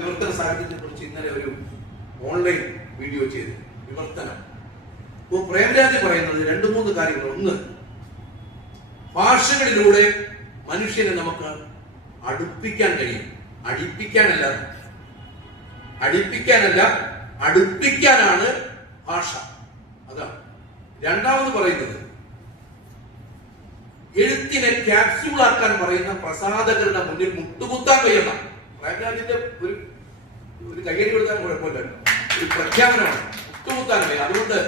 വിവർത്തന സാഹിത്യത്തെ കുറിച്ച് ഇന്നലെ ഒരു ഓൺലൈൻ വീഡിയോ ചെയ്ത് വിവർത്തനം. ഇപ്പോൾ പ്രേംരാജ് പറയുന്നത് രണ്ട് മൂന്ന് കാര്യങ്ങൾ. ഒന്ന്, ഭാഷകളിലൂടെ മനുഷ്യനെ നമുക്ക് അടുപ്പിക്കാൻ കഴിയും. അടിപ്പിക്കാനല്ല, അടുപ്പിക്കാനാണ് ഭാഷ. അതാണ്. രണ്ടാമത് പറയുന്നത്, എഴുത്തിനെ ക്യാപ്സ്യൂളാക്കാൻ പറയുന്ന പ്രസാധകരുടെ മുന്നിൽ മുട്ടുകുത്താൻ കഴിയുന്ന പ്രേംരാജിന്റെ ഒരു കയ്യടി കൊടുക്കാൻ കുഴപ്പമില്ല, ഒരു പ്രഖ്യാപനമാണ്. മുട്ടുകുത്താൻ കഴിയും. അതുകൊണ്ട്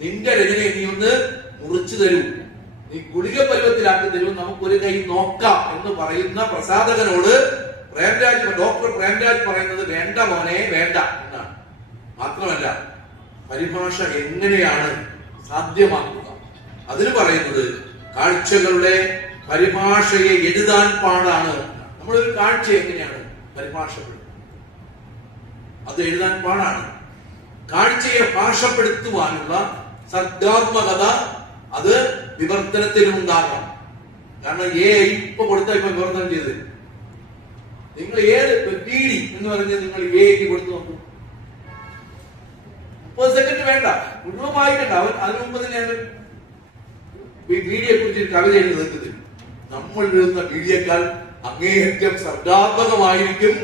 നിന്റെ രചനയെ നീ ഒന്ന് മുറിച്ചു തരൂ, നീ ഗുളിക പരുവത്തിലാക്കി തരൂ, നമുക്കൊരു കൈ നോക്കാം എന്ന് പറയുന്ന പ്രസാധകനോട് ഡോക്ടർ പ്രേംരാജ് പറയുന്നത് വേണ്ട മോനെ, വേണ്ട എന്നാണ്. മാത്രമല്ല, പരിഭാഷ എങ്ങനെയാണ് സാധ്യമാക്കുക? അതിന് പറയുന്നത് കാഴ്ചകളുടെ പരിഭാഷയെ എഴുതാൻ പാടാണ്. നമ്മളൊരു കാഴ്ച എങ്ങനെയാണ് പരിഭാഷപ്പെടുന്നത്? അത് എഴുതാൻ പാടാണ്. കാഴ്ചയെ ഭാഷപ്പെടുത്തുവാനുള്ള സർഗാത്മകത അത് വിവർത്തനത്തിലുണ്ടാകാം. കാരണം ഇപ്പൊ കൊടുത്ത വിവർത്തനം ചെയ്ത് നിങ്ങൾ ഏത് പീഡി എന്ന് പറഞ്ഞ് നിങ്ങൾ എക്ക് കൊടുത്തു നോക്കൂ. 30 സെക്കൻഡ് വേണ്ട, മുഴുവൻ വായിക്കണ്ട. അതിനു മുമ്പ് തന്നെ ബീഡിയെ കുറിച്ച് കവിത എഴുതി നിൽക്കുന്നത്. നമ്മൾ എഴുതുന്ന ബീഡിയേക്കാൾ അങ്ങേയറ്റം സർഗാത്മകമായിരിക്കും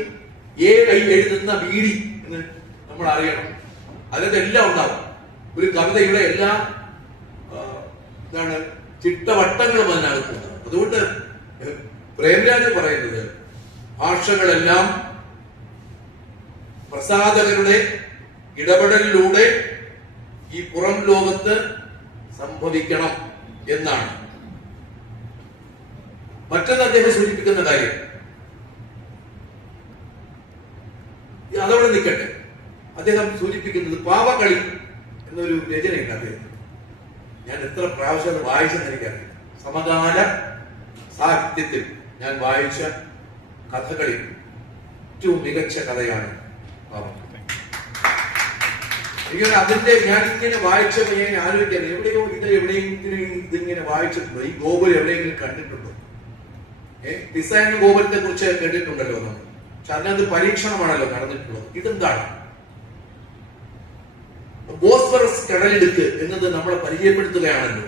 എഴുതുന്ന ബീഡി എന്ന് നമ്മൾ അറിയണം. അതിനകത്ത് എല്ലാം ഉണ്ടാവും. ഒരു കവിതയുടെ എല്ലാ ചിട്ടവട്ടങ്ങളും അതിനകത്തുണ്ട്. അതുകൊണ്ട് പ്രേംരാജ് പറയുന്നത് ഭാഷകളെല്ലാം പ്രസാധകരുടെ ഇടപെടലിലൂടെ ഈ പുറം ലോകത്ത് സംഭവിക്കണം എന്നാണ്. മറ്റൊന്ന് അദ്ദേഹം സൂചിപ്പിക്കുന്ന കാര്യം, അതവിടെ നിൽക്കട്ടെ, അദ്ദേഹം സൂചിപ്പിക്കുന്നത് പാവകളി എന്നൊരു രചനയുണ്ട് അദ്ദേഹം. ഞാൻ എത്ര പ്രാവശ്യം വായിച്ചെന്ന് എനിക്കറിയാം. സമകാല സാഹിത്യത്തിൽ ഞാൻ വായിച്ച കഥകളിൽ ഏറ്റവും മികച്ച കഥയാണ് പാവകളി. എനിക്ക് അതിന്റെ ഞാൻ ഇങ്ങനെ വായിച്ചപ്പോൾ ഞാൻ ആലോചിക്കാൻ, എവിടെയെങ്കിലും ഇതിങ്ങനെ വായിച്ചിട്ടുണ്ടോ? ഈ ഗോപുരം എവിടെയെങ്കിലും കണ്ടിട്ടുണ്ടോ? ഡിസൈൻ ഗോപുരത്തെ കുറിച്ച് കേട്ടിട്ടുണ്ടല്ലോ നമ്മൾ. പക്ഷെ അതിനകത്ത് പരീക്ഷണമാണല്ലോ നടന്നിട്ടുള്ളത്. ഇതെന്താണ്? ബോസ്ഫറസ് കടലിടുക്ക് എന്നത് നമ്മളെ പരിചയപ്പെടുത്തുകയാണല്ലോ.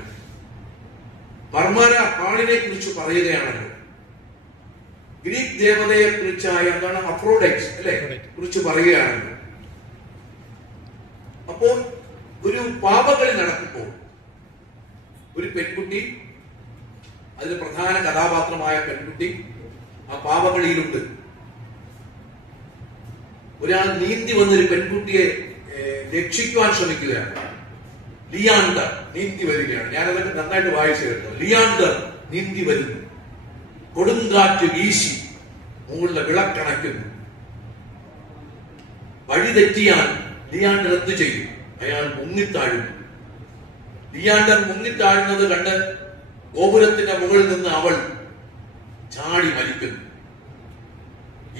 മർമര പാളിനെ കുറിച്ച് പറയുകയാണല്ലോ. ഗ്രീക്ക് ദേവതയെ കുറിച്ചായ എന്താണ് അഫ്രോഡൈറ്റ് അല്ലെ കുറിച്ച് പറയുകയാണല്ലോ. അപ്പോൾ ഒരു പാവകളി നടക്കുമ്പോൾ ഒരു പെൺകുട്ടി, അതിൽ പ്രധാന കഥാപാത്രമായ പെൺകുട്ടി ആ പാവകളിയിലുണ്ട്. ഒരാൾ നീന്തി വന്നൊരു പെൺകുട്ടിയെ രക്ഷിക്കുവാൻ ശ്രമിക്കുകയാണ്. ലിയാണ്ടർ നീന്തി വരികയാണ്. ഞാനതൊക്കെ നന്നായിട്ട് വായിച്ചു കേട്ടോ. ലിയാണ്ടർ നീന്തി വരുന്നു. കൊടുങ്കാറ്റ് വീശി മുകളിലെ വിളക്കണയ്ക്കുന്നു. വഴി തെറ്റിയാൽ ലിയാണ്ടർ എന്ത് ചെയ്യും? അയാൾ മുങ്ങിത്താഴുന്നു. ലിയാണ്ടർ മുങ്ങിത്താഴുന്നത് കണ്ട് ഗോപുരത്തിന്റെ മുകളിൽ നിന്ന് അവൾ ചാടി മരിക്കുന്നു.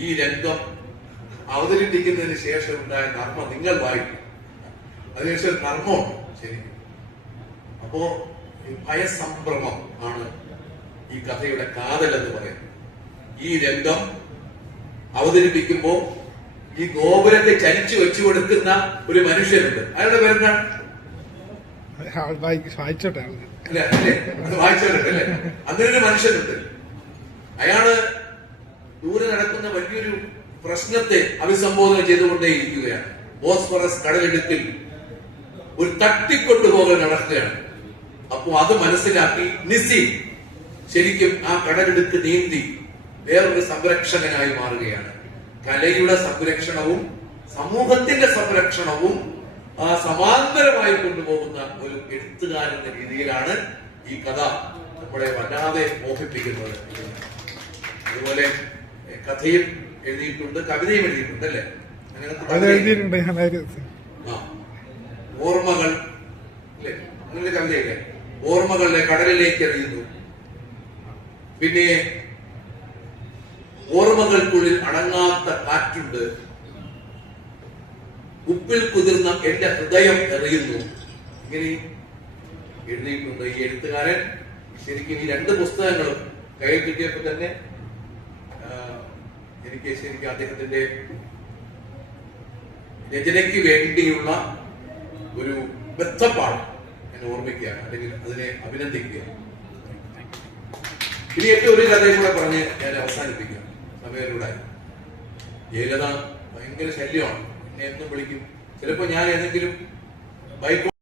ഈ രംഗം അവതരിപ്പിക്കുന്നതിന് ശേഷം ഉണ്ടായ നർമ്മം നിങ്ങൾ വായിക്കും. അതിനുശേഷം നർമ്മമുണ്ട് ശരിക്കും. അപ്പോ ഭയസംഭ്രമം ആണ് ഈ കഥയുടെ കാതൽ എന്ന് പറയുന്നത്. ഈ രംഗം അവതരിപ്പിക്കുമ്പോ ഈ ഗോപുരത്തെ ചരിച്ചു വെച്ചു കൊടുക്കുന്ന ഒരു മനുഷ്യനുണ്ട്. അയാളുടെ പേരെന്താണ്? വായിച്ചോട്ടെ അല്ലേ? അങ്ങനെ ഒരു മനുഷ്യനുണ്ട്. അയാള് ദൂരെ നടക്കുന്ന വലിയൊരു പ്രശ്നത്തെ അഭിസംബോധന ചെയ്തുകൊണ്ടേയിരിക്കുകയാണ്. ബോസ്ഫറസ് കടലിടുക്കിൽ ഒരു തട്ടിക്കൊണ്ടുപോകൽ നടക്കുകയാണ്. അപ്പോ അത് മനസ്സിലാക്കി നിസിൻ ശരിക്കും ആ കടലിടുക്ക് നീന്തി വേറൊരു സംരക്ഷകനായി മാറുകയാണ്. കലയുടെ സംരക്ഷണവും സമൂഹത്തിന്റെ സംരക്ഷണവും സമാന്തരമായി കൊണ്ടുപോകുന്ന ഒരു എഴുത്തുകാരൻ എന്ന രീതിയിലാണ് ഈ കഥ നമ്മളെ വല്ലാതെ മോഹിപ്പിക്കുന്നത്. അതുപോലെ കഥയും എഴുതിയിട്ടുണ്ട്, കവിതയും എഴുതിയിട്ടുണ്ട് അല്ലേ? ഓർമ്മകൾ അല്ലെ, അങ്ങനെ കവിതയല്ലേ? ഓർമ്മകളുടെ കടലിലേക്ക് എറിയുന്നു. പിന്നെ ഓർമ്മകൾക്കുള്ളിൽ അടങ്ങാത്ത കാറ്റുണ്ട്. ഉപ്പിൽ കുതിർന്ന എന്റെ ഹൃദയം എറിയുന്നു. ഇങ്ങനെ എഴുതിയിട്ടുണ്ട് ഈ എഴുത്തുകാരൻ. ശരിക്കും ഈ രണ്ട് പുസ്തകങ്ങളും കയ്യിൽ കിട്ടിയപ്പോൾ തന്നെ എനിക്ക് ശരിക്കും അദ്ദേഹത്തിന്റെ രചനയ്ക്ക് വേണ്ടിയുള്ള ഒരു ബദ്ധപ്പാട് ഞാൻ ഓർമ്മിക്കുകയാണ്, അല്ലെങ്കിൽ അതിനെ അഭിനന്ദിക്കുകയാണ്. ഇനി ഏറ്റവും ഒരു കഥയും കൂടെ പറഞ്ഞ് ഞാൻ അവസാനിപ്പിക്കുക. സമയരുടെ ഏകത ഭയങ്കര ശല്യമാണ്. എന്നെ എന്നും വിളിക്കും. ചിലപ്പോ ഞാൻ ഏതെങ്കിലും ബൈക്ക്